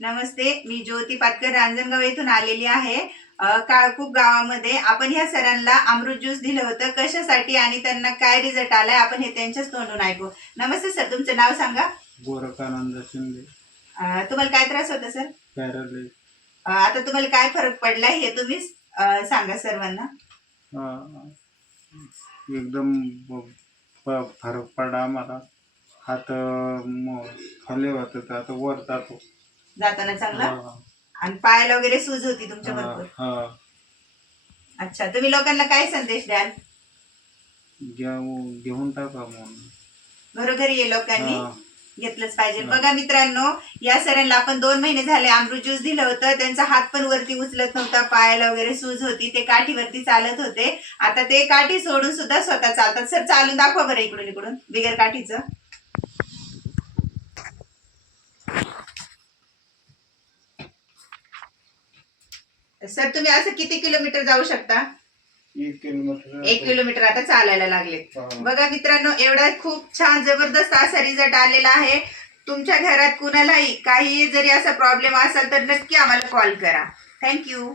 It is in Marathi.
नमस्ते, मी ज्योती पाटकर रांजणगाव येथून आलेली आहे. काळकूप गावामध्ये आपण ह्या सरांना अमृत ज्यूस दिलं होतं, कशासाठी आणि त्यांना काय रिझल्ट आलाय आपण हे त्यांच्याच तोंडून ऐकू. नमस्ते सर, तुमचं नाव सांगा. गोरखानंद शिंदे. तुम्हाला काय त्रास होता सर? पॅरालिस. आता तुम्हाला काय फरक पडलाय हे तुम्ही सांगा सर्वांना. एकदम फरक पडला आम्हाला. हात खाली होत आता वर जातो जाताना चांगला. आणि पायाला वगैरे सूज होती तुमच्या भरपूर. अच्छा, तुम्ही लोकांना काय संदेश द्याल? घेऊन टाका म्हणून. घरोघरी ये लोकांनी घेतलंच पाहिजे. बघा मित्रांनो, या सरांना आपण 2 महिने झाले अमृत ज्यूस दिलं होतं. त्यांचा हात पण वरती उचलत नव्हता, पायाला वगैरे सूज होती, ते काठीवरती चालत होते. आता ते काठी सोडून सुद्धा स्वतः चालतात. सर चालून दाखवा बरं इकडून इकडून बिगर काठीचं. सर तुम्ही असं किती किलोमीटर जाऊ शकता? 1 किलोमीटर. 1 किलोमीटर आता चालायला लागले. बघा मित्रांनो, एवढा खूप छान जबरदस्त असा रिझल्ट आलेला आहे. तुमच्या घरात कुणालाही काही जरी असा प्रॉब्लेम असेल तर नक्की आम्हाला कॉल करा. थँक्यू.